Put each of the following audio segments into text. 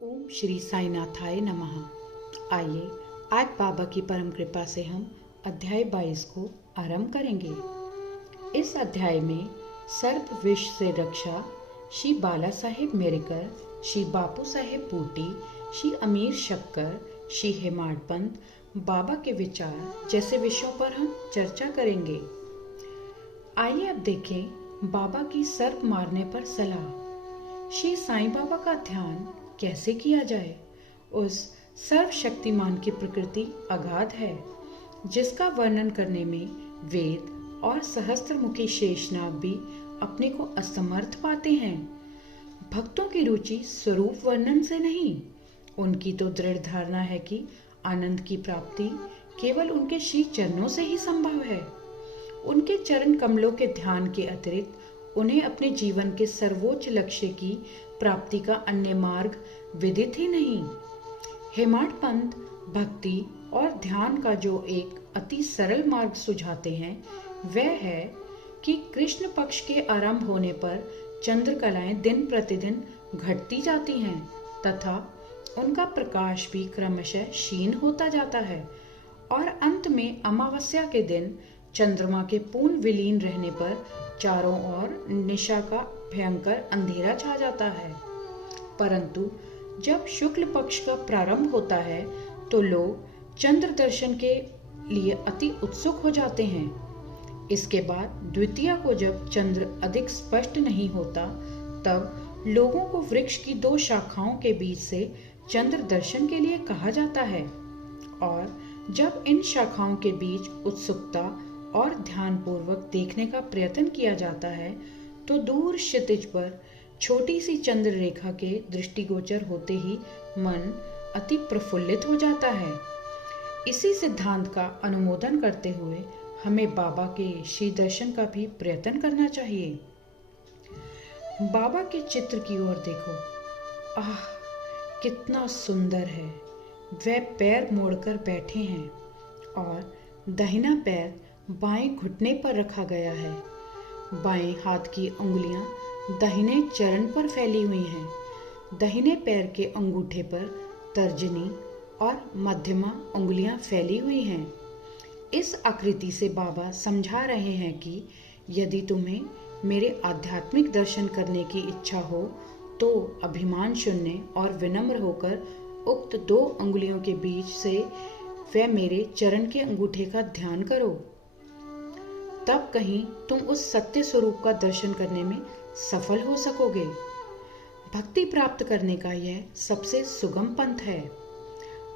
ओम श्री साईनाथाय नमः। आइए आज बाबा की परम कृपा से हम अध्याय 22 को आरंभ करेंगे। इस अध्याय में सर्प विष से रक्षा, श्री बाला साहेब मेरेकर, श्री बापू साहेब बूटी, श्री अमीर शक्कर, श्री हेमाड पंत, बाबा के विचार जैसे विषयों पर हम चर्चा करेंगे। आइए अब देखें बाबा की सर्प मारने पर सलाह। श्री साईं बाबा का ध्यान कैसे किया जाए। उस सर्वशक्तिमान की प्रकृति अगाध है, जिसका वर्णन करने में वेद और सहस्त्रमुखी शेषनाग भी अपने को असमर्थ पाते हैं। भक्तों की रुचि स्वरूप वर्णन से नहीं, उनकी तो दृढ़ धारणा है कि आनंद की प्राप्ति केवल उनके श्री चरणों से ही संभव है। उनके चरण कमलों के ध्यान के अतिरिक्त उन्हें अपने जीवन के सर्वोच्च लक्ष्य की प्राप्ति का अन्य मार्ग विदित ही नहीं। हेमाड पंत भक्ति और ध्यान का जो एक अति सरल मार्ग सुझाते हैं, वह है कि कृष्ण पक्ष के आरंभ होने पर चंद्रकलाएं दिन प्रतिदिन घटती जाती हैं तथा उनका प्रकाश भी क्रमशः क्षीण होता जाता है और अंत में अमावस्या के दिन चंद्रमा के पूर्ण विलीन रहने पर चारों ओर निशा का भयंकर अंधेरा छा जाता है। परंतु जब शुक्ल पक्ष का प्रारंभ होता है तो लोग चंद्र दर्शन के लिए अति उत्सुक हो जाते हैं। इसके बाद द्वितीया को जब चंद्र अधिक स्पष्ट नहीं होता, तब लोगों को वृक्ष की दो शाखाओं के बीच से चंद्र दर्शन के लिए कहा जाता है और जब इन शाखाओं के बीच उत्सुकता और ध्यानपूर्वक देखने का प्रयत्न किया जाता है तो दूर क्षितिज पर छोटी सी चंद्र रेखा के दृष्टिगोचर होते ही मन अति प्रफुल्लित हो जाता है। इसी सिद्धांत का अनुमोदन करते हुए हमें बाबा के श्री दर्शन का भी प्रयत्न करना चाहिए। बाबा के चित्र की ओर देखो, आह कितना सुंदर है। वह पैर मोड़कर बैठे हैं और दाहिना पैर बाएं घुटने पर रखा गया है। बाएं हाथ की उंगलियां दाहिने चरण पर फैली हुई हैं। दाहिने पैर के अंगूठे पर तर्जनी और मध्यमा उंगलियां फैली हुई हैं। इस आकृति से बाबा समझा रहे हैं कि यदि तुम्हें मेरे आध्यात्मिक दर्शन करने की इच्छा हो तो अभिमान शून्य और विनम्र होकर उक्त दो उंगलियों के बीच से वह मेरे चरण के अंगूठे का ध्यान करो। तब कहीं तुम उस सत्य स्वरूप का दर्शन करने में सफल हो सकोगे। भक्ति प्राप्त करने का यह सबसे सुगम पंथ है।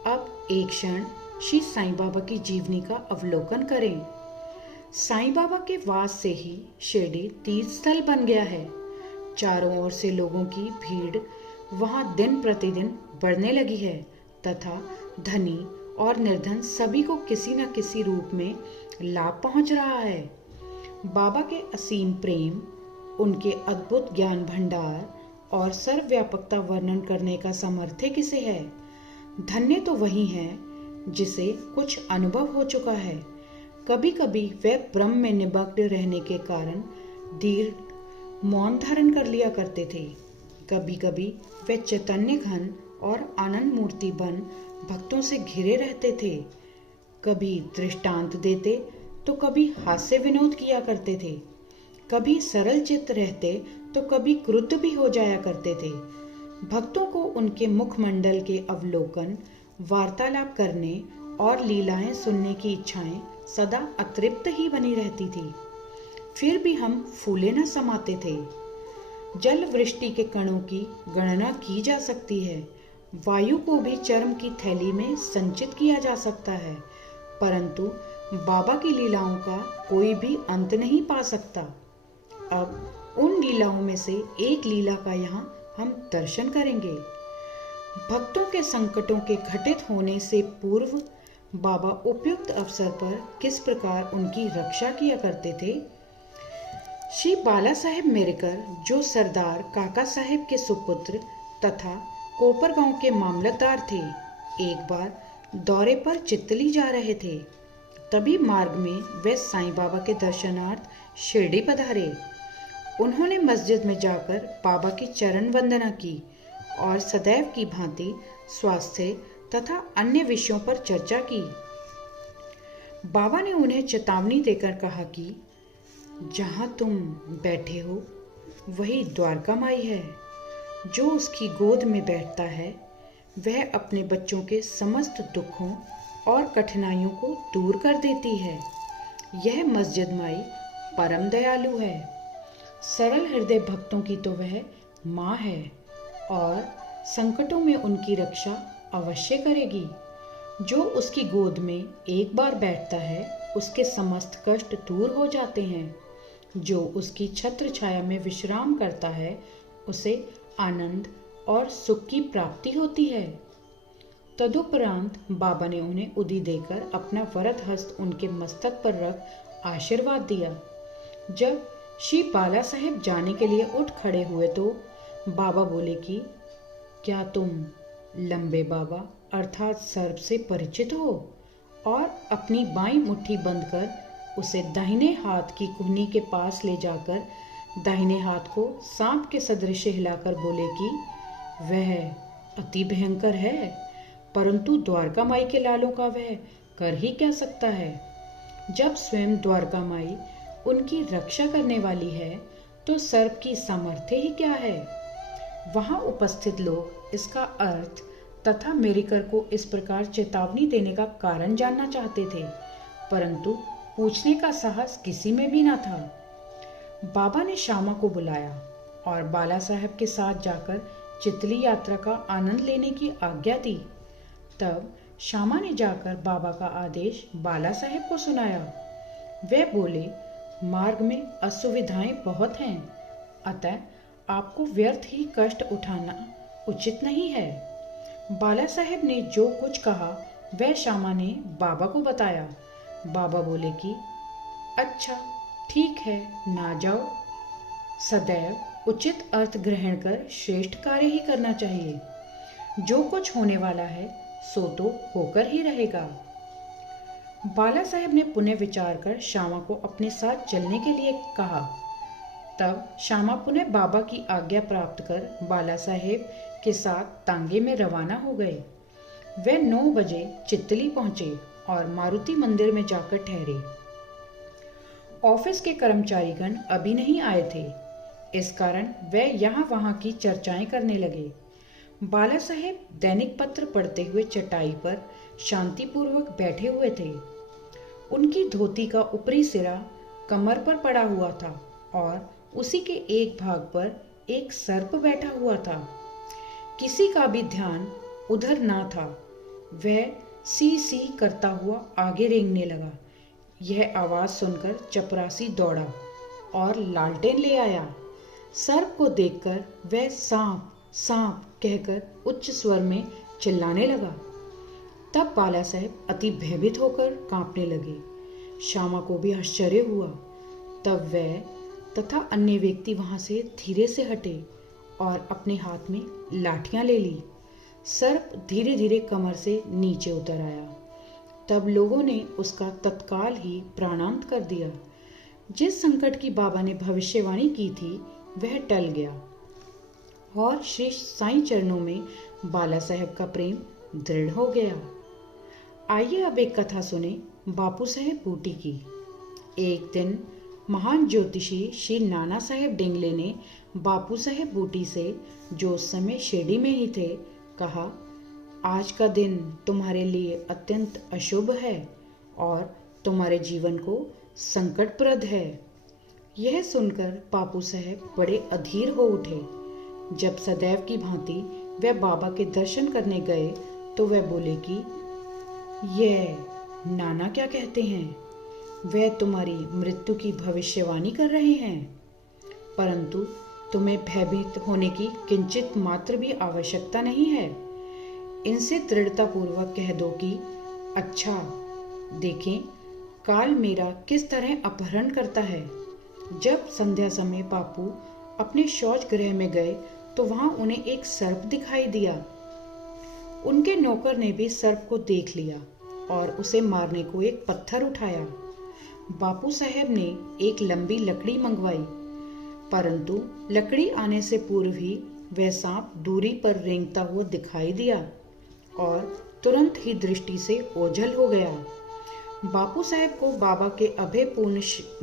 अब एक क्षण श्री साईं बाबा की जीवनी का अवलोकन करें। साईं बाबा के वास से ही शिरडी तीर्थ स्थल बन गया है। चारों ओर से लोगों की भीड़ वहां दिन प्रतिदिन बढ़ने लगी है तथा धनी और निर्धन सभी को किसी न किसी रूप में लाभ पहुंच रहा है। बाबा के असीम प्रेम, उनके अद्भुत ज्ञान भंडार और सर्वव्यापकता वर्णन करने का सामर्थ्य किसे है। धन्य तो वही है जिसे कुछ अनुभव हो चुका है। कभी कभी वह ब्रह्म में निमग्न रहने के कारण दीर्घ मौन धारण कर लिया करते थे। कभी कभी वे चैतन्य घन और आनंद मूर्ति बन भक्तों से घिरे रहते थे। कभी दृष्टांत देते तो कभी हास्य विनोद किया करते थे। कभी सरल चित्त रहते तो कभी क्रुद्ध भी हो जाया करते थे। भक्तों को उनके मुखमंडल के अवलोकन, वार्तालाप करने और लीलाएं सुनने की इच्छाएं सदा अतृप्त ही बनी रहती थी। फिर भी हम फूले न समाते थे। जल वृष्टि के कणों की गणना की जा सकती है। वायु को भी चर्म की थैली में संचित किया जा सकता है, परंतु बाबा की लीलाओं का कोई भी अंत नहीं पा सकता। अब उन लीलाओं में से एक लीला का यहाँ हम दर्शन करेंगे। भक्तों के संकटों के घटित होने से पूर्व बाबा उपयुक्त अवसर पर किस प्रकार उनकी रक्षा किया करते थे। श्री बाला साहेब मेरेकर, जो सरदार काका साहेब के सुपुत्र तथा कोपर गांव के मामलतदार थे, एक बार दौरे पर चित्तली जा रहे थे। तभी मार्ग में वे साईं बाबा के दर्शनार्थ शिरडी पधारे। उन्होंने मस्जिद में जाकर बाबा की चरण वंदना की और सदैव की भांति स्वास्थ्य तथा अन्य विषयों पर चर्चा की। बाबा ने उन्हें चेतावनी देकर कहा कि जहाँ तुम बैठे हो वही द्वारका माई है। जो उसकी गोद में बैठता है वह अपने बच्चों के समस्त दुखों और कठिनाइयों को दूर कर देती है। यह मस्जिद माई परम दयालु है। सरल हृदय भक्तों की तो वह माँ है और संकटों में उनकी रक्षा अवश्य करेगी। जो उसकी गोद में एक बार बैठता है उसके समस्त कष्ट दूर हो जाते हैं। जो उसकी छत्र छाया में विश्राम करता है उसे आनंद और सुख की प्राप्ति होती है। तदुपरांत बाबा ने उन्हें उदी देकर अपना वरद हस्त उनके मस्तक पर रख आशीर्वाद दिया। जब श्री बाला साहेब जाने के लिए उठ खड़े हुए तो बाबा बोले कि क्या तुम लंबे बाबा अर्थात सर्प से परिचित हो? और अपनी बाईं मुट्ठी बंद कर उसे दाहिने हाथ की कुहनी के पास ले जाकर दाहिने हाथ को सांप के सदृश हिलाकर बोले कि वह अति भयंकर है, परंतु द्वारका माई के लालों का वह कर ही क्या सकता है। जब स्वयं द्वारका माई उनकी रक्षा करने वाली है तो सर्प की सामर्थ्य ही क्या है। वहां उपस्थित लोग इसका अर्थ तथा मेरिकर को इस प्रकार चेतावनी देने का कारण जानना चाहते थे, परंतु पूछने का साहस किसी में भी न था। बाबा ने श्यामा को बुलाया और बाला साहब के साथ जाकर चितली यात्रा का आनंद लेने की आज्ञा दी। तब श्यामा ने जाकर बाबा का आदेश बाला साहब को सुनाया। वे बोले, मार्ग में असुविधाएं बहुत हैं, अतः आपको व्यर्थ ही कष्ट उठाना उचित नहीं है। बाला साहब ने जो कुछ कहा वह श्यामा ने बाबा को बताया। बाबा बोले कि अच्छा ठीक है, ना जाओ। सदैव उचित अर्थ ग्रहण कर श्रेष्ठ कार्य ही करना चाहिए। जो कुछ होने वाला है सो तो होकर ही रहेगा। बाला साहब ने पुनः विचार कर श्यामा को अपने साथ चलने के लिए कहा। तब श्यामा पुनः बाबा की आज्ञा प्राप्त कर बाला साहेब के साथ तांगे में रवाना हो गए। वे 9 बजे चितली पहुंचे और मारुति मंदिर में जाकर ठहरे। ऑफिस के कर्मचारीगण अभी नहीं आए थे, इस कारण वे यहाँ वहाँ की चर्चाएं करने लगे। बाला साहेब दैनिक पत्र पढ़ते हुए चटाई पर शांतिपूर्वक बैठे हुए थे। उनकी धोती का ऊपरी सिरा कमर पर पड़ा हुआ था और उसी के एक भाग पर एक सर्प बैठा हुआ था। किसी का भी ध्यान उधर ना था। वह सी सी करता हुआ आगे रेंगने लगा। यह आवाज सुनकर चपरासी दौड़ा और लालटेन ले आया। सर्प को देखकर वह सांप सांप कहकर उच्च स्वर में चिल्लाने लगा। तब बाला साहब अति भयभीत होकर कांपने लगे। श्यामा को भी आश्चर्य हुआ। तब वह तथा अन्य व्यक्ति वहां से धीरे से हटे और अपने हाथ में लाठियां ले ली। सर्प धीरे धीरे कमर से नीचे उतर आया। तब लोगों ने उसका तत्काल ही प्राणांत कर दिया। जिस संकट की बाबा ने भविष्यवाणी की थी वह टल गया और श्री साईं चरणों में बाला साहब का प्रेम दृढ़ हो गया। आइए अब एक कथा सुने बापू साहेब बूटी की। एक दिन महान ज्योतिषी श्री नाना साहेब डेंगले ने बापू साहेब बूटी से, जो उस समय शिरडी में ही थे, कहा, आज का दिन तुम्हारे लिए अत्यंत अशुभ है और तुम्हारे जीवन को संकटप्रद है। यह सुनकर बापू साहेब बड़े अधीर हो उठे। जब सदैव की भांति वह बाबा के दर्शन करने गए तो वह बोले कि यह नाना क्या कहते हैं? वह तुम्हारी मृत्यु की भविष्यवाणी कर रहे हैं, परंतु तुम्हें भयभीत होने की किंचित मात्र भी आवश्यकता नहीं है। इनसे दृढ़तापूर्वक कह दो कि अच्छा, देखें काल मेरा किस तरह अपहरण करता है। जब संध्या समय बापू अपने शौच गृह में गए तो वहां उन्हें एक सर्प दिखाई दिया। उनके नौकर ने भी सर्प को देख लिया और उसे मारने को एक पत्थर उठाया। बापू साहब ने एक लंबी लकड़ी मंगवाई, परंतु लकड़ी आने से पूर्व ही वह सांप दूरी पर रेंगता हुआ दिखाई दिया और तुरंत ही दृष्टि से ओझल हो गया। बापू साहब को बाबा के अभयपूर्ण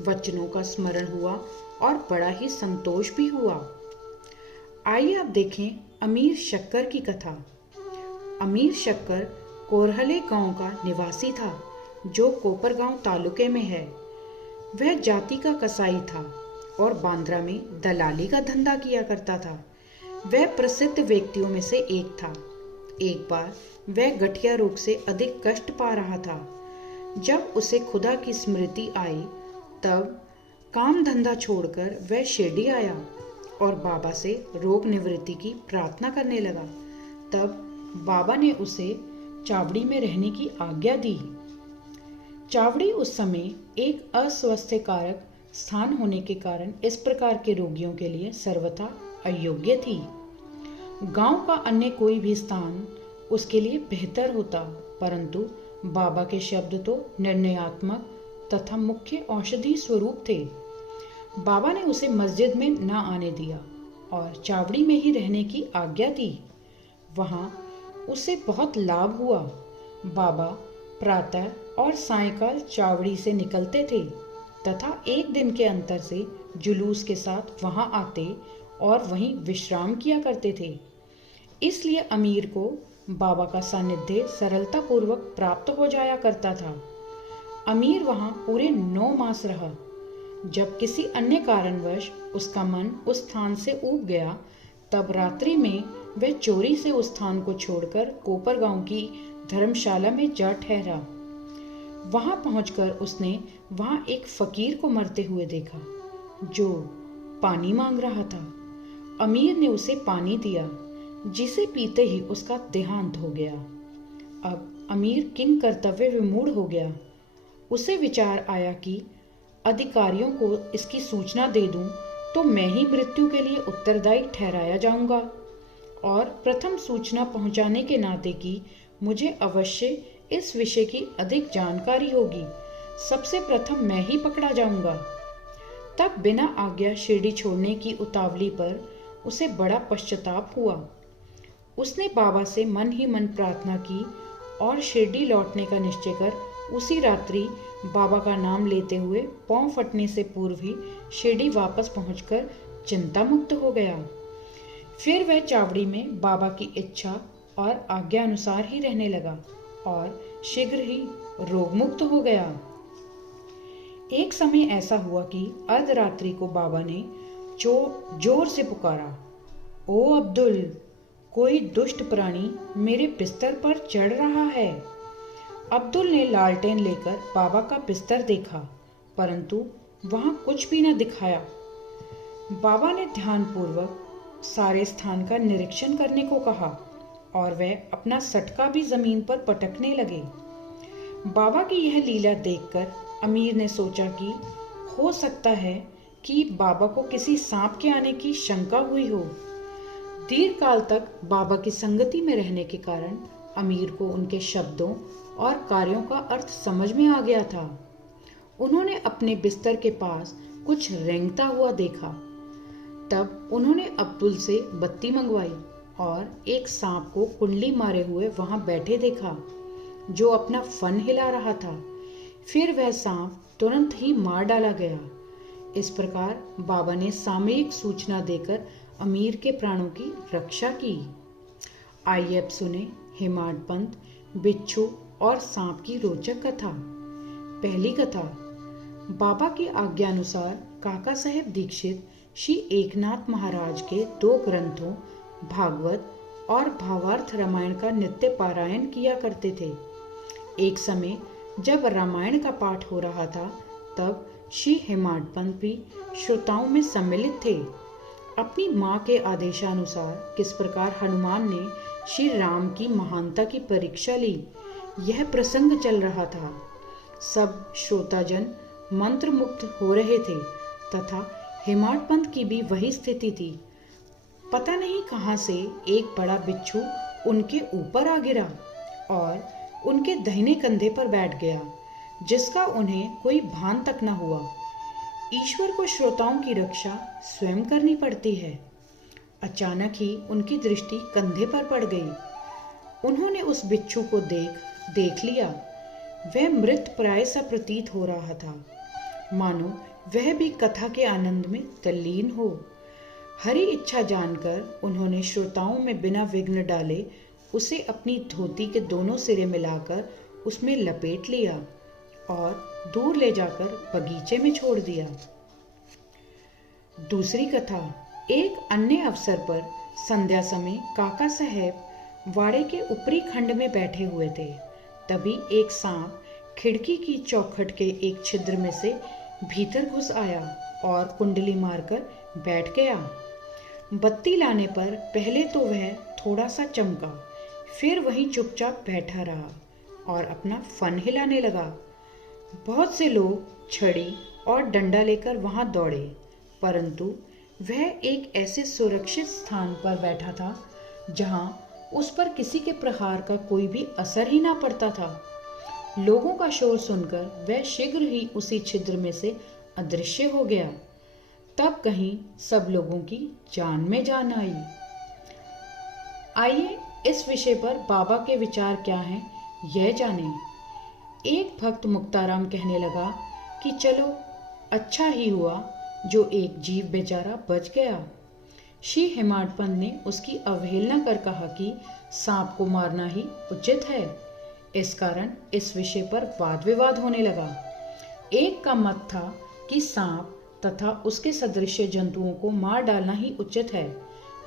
वचनों का स्मरण हुआ और बड़ा ही संतोष भी हुआ। आइए अब देखें अमीर शक्कर की कथा। अमीर शक्कर कोरहले गांव का निवासी था, जो कोपरगांव तालुके में है। वह जाति का कसाई था और बांद्रा में दलाली का धंधा किया करता था। वह प्रसिद्ध व्यक्तियों में से एक था। एक बार वह गठिया रोग से अधिक कष्ट पा रहा था। जब उसे खुदा की स्मृति आई, तब काम धंधा छोड़कर वह शिरडी आया और बाबा से रोग निवृत्ति की प्रार्थना करने लगा। तब बाबा ने उसे चावड़ी में रहने की आज्ञा दी। चावड़ी उस समय एक अस्वास्थ्यकारक स्थान होने के कारण इस प्रकार के रोगियों के लिए सर्वथा अयोग्य थी। गांव का अन्य कोई भी स्थान उसके लिए बेहतर होता, परंतु बाबा के शब्द तो निर्णयात्मक तथा मुख्य औषधि स्वरूप थे। बाबा ने उसे मस्जिद में न आने दिया और चावड़ी में ही रहने की आज्ञा दी। वहां उसे बहुत लाभ हुआ। बाबा प्रातः और सायंकाल चावड़ी से निकलते थे तथा एक दिन के अंतर से जुलूस के साथ वहां आते और वहीं विश्राम किया करते थे। इसलिए अमीर को बाबा का सानिध्य सरलता पूर्वक प्राप्त हो जाया करता था। अमीर वहां पूरे 9 मास रहा। जब किसी अन्य कारणवश उसका मन उस स्थान से ऊब गया, तब रात्रि में वह चोरी से उस स्थान को छोड़कर कोपरगांव की धर्मशाला में जा ठहरा। वहां पहुंचकर उसने वहां एक फकीर को मरते हुए देखा, जो पानी मांग रहा था। अमीर ने उसे पानी दिया, जिसे पीते ही उसका देहांत हो गया। अब अमीर किंग कर्तव्य विमूढ़ हो गया। उसे विचार आया कि अधिकारियों को इसकी सूचना दे दूं तो मैं ही मृत्यु के लिए उत्तरदायी ठहराया जाऊंगा, और प्रथम सूचना पहुंचाने के नाते कि मुझे अवश्य इस विषय की अधिक जानकारी होगी, सबसे प्रथम मैं ही पकड़ा जाऊंगा। तब बिना आज्ञा शिरडी छोड़ने की उतावली पर उसे बड़ा पश्चाताप हुआ। उसने बाबा से मन ही मन प्रार्थना की और शिरडी लौटने का निश्चय कर उसी रात्रि बाबा का नाम लेते हुए पांव फटने से पूर्व ही शिरडी वापस पहुंचकर चिंता मुक्त हो गया। फिर वह चावड़ी में बाबा की इच्छा और आज्ञा अनुसार ही रहने लगा और शीघ्र ही रोग मुक्त हो गया। एक समय ऐसा हुआ कि अर्धरात्रि को बाबा ने जोर से पुकारा, ओ अब्दुल, कोई दुष्ट प्राणी मेरे बिस्तर पर चढ़ रहा है। अब्दुल ने लालटेन लेकर बाबा का बिस्तर देखा, परंतु वहां कुछ भी न दिखाया। बाबा ने ध्यानपूर्वक सारे स्थान का निरीक्षण करने को कहा और वह अपना सटका भी जमीन पर पटकने लगे। बाबा की यह लीला देखकर अमीर ने सोचा कि हो सकता है कि बाबा को किसी सांप के आने की शंका हुई हो। दीर्घ काल तक बाबा की संगति में रहने के कारण अमीर को उनके शब्दों और कार्यों का अर्थ समझ में आ गया था। उन्होंने अपने बिस्तर के पास कुछ रेंगता हुआ देखा। तब उन्होंने अब्दुल से बत्ती मंगवाई और एक सांप को कुंडली मारे हुए वहां बैठे देखा, जो अपना फन हिला रहा था। फिर वह सांप तुरंत ही मार डाला गया। इस प्रकार बाबा ने सामयिक सूचना देकर अमीर के प्राणों की रक्षा की। आइए अब सुने हेमाडपंत, बिच्छू और सांप की रोचक कथा। पहली कथा। बाबा की आज्ञानुसार काका साहेब दीक्षित श्री एकनाथ महाराज के 2 ग्रंथों भागवत और भावार्थ रामायण का नित्य पारायण किया करते थे। एक समय जब रामायण का पाठ हो रहा था, तब श्री हेमाडपंत भी श्रोताओं में सम्मिलित थे। अपनी माँ के आदेशानुसार किस प्रकार हनुमान ने श्री राम की महानता की परीक्षा ली, यह प्रसंग चल रहा था। सब श्रोताजन मंत्र मुक्त हो रहे थे तथा हेमाडपंत की भी वही स्थिति थी। पता नहीं कहां से एक बड़ा बिच्छू उनके ऊपर आ गिरा और उनके दाहिने कंधे पर बैठ गया, जिसका उन्हें कोई भान तक न हुआ। ईश्वर को श्रोताओं की रक्षा स्वयं करनी पड़ती है। अचानक ही उनकी दृष्टि कंधे पर पड़ गई। उन्होंने उस बिच्छू को देख लिया। वह मृत प्राय सा प्रतीत हो रहा था, मानो वह भी कथा के आनंद में तल्लीन हो। हरी इच्छा जानकर उन्होंने श्रोताओं में बिना विघ्न डाले उसे अपनी धोती के दोनों सिरे मिलाकर उसमें लपेट लिया और दूर ले जाकर बगीचे में छोड़ दिया। दूसरी कथा। एक अन्य अवसर पर संध्या समय काका साहब वाड़े के ऊपरी खंड में बैठे हुए थे। तभी एक सांप खिड़की की चौखट के एक छिद्र में से भीतर घुस आया और कुंडली मारकर बैठ गया। बत्ती लाने पर पहले तो वह थोड़ा सा चमका, फिर वहीं चुपचाप बैठा रहा और अपना फन हिलाने लगा। बहुत से लोग छड़ी और डंडा लेकर वहां दौड़े, परंतु वह एक ऐसे सुरक्षित स्थान पर बैठा था जहां उस पर किसी के प्रहार का कोई भी असर ही ना पड़ता था। लोगों का शोर सुनकर वह शीघ्र ही उसी छिद्र में से अदृश्य हो गया। तब कहीं सब लोगों की जान में जान आई। आइए इस विषय पर बाबा के विचार क्या हैं यह जानें। एक भक्त मुक्ताराम कहने लगा कि चलो अच्छा ही हुआ जो एक जीव बेचारा बच गया। श्री हेमाडपंत ने उसकी अवहेलना कर कहा कि सांप को मारना ही उचित है। इस कारण इस विषय पर वाद विवाद होने लगा। एक का मत था कि सांप तथा उसके सदृश जंतुओं को मार डालना ही उचित है,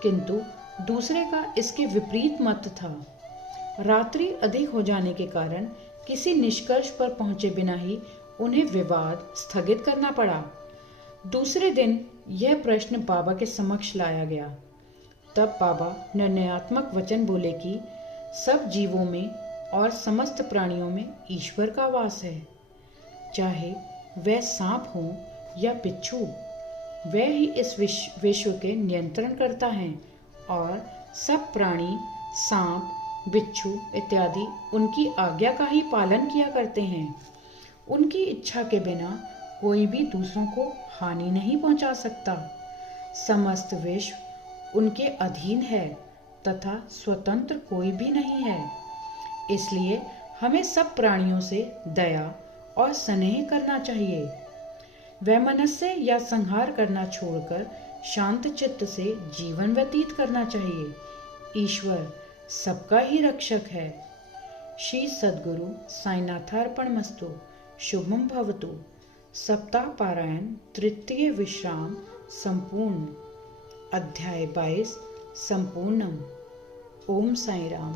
किंतु दूसरे का इसके विपरीत मत था। रात्रि अधिक हो जाने के कारण किसी निष्कर्ष पर पहुंचे बिना ही उन्हें विवाद स्थगित करना पड़ा। दूसरे दिन यह प्रश्न बाबा के समक्ष लाया गया। तब बाबा निर्णयात्मक वचन बोले कि सब जीवों में और समस्त प्राणियों में ईश्वर का वास है। चाहे वह सांप हो या बिच्छू, वह ही इस विश्व के नियंत्रण करता है और सब प्राणी सांप, बिच्छू इत्यादि उनकी आज्ञा का ही पालन किया करते हैं। उनकी इच्छा के बिना कोई भी दूसरों को हानि नहीं पहुंचा सकता। समस्त विश्व उनके अधीन है तथा स्वतंत्र कोई भी नहीं है। इसलिए हमें सब प्राणियों से दया और स्नेह करना चाहिए। वैमनस्य या संहार करना छोड़कर शांत चित्त से जीवन व्यतीत करना चाहिए। ईश्वर सबका ही रक्षक है। श्री सद्गुरु साईनाथार्पणमस्तु। शुभम भवतु। सप्ताह पारायण तृतीय विश्राम संपूर्ण। अध्याय 22 संपूर्णम। ओम साई राम।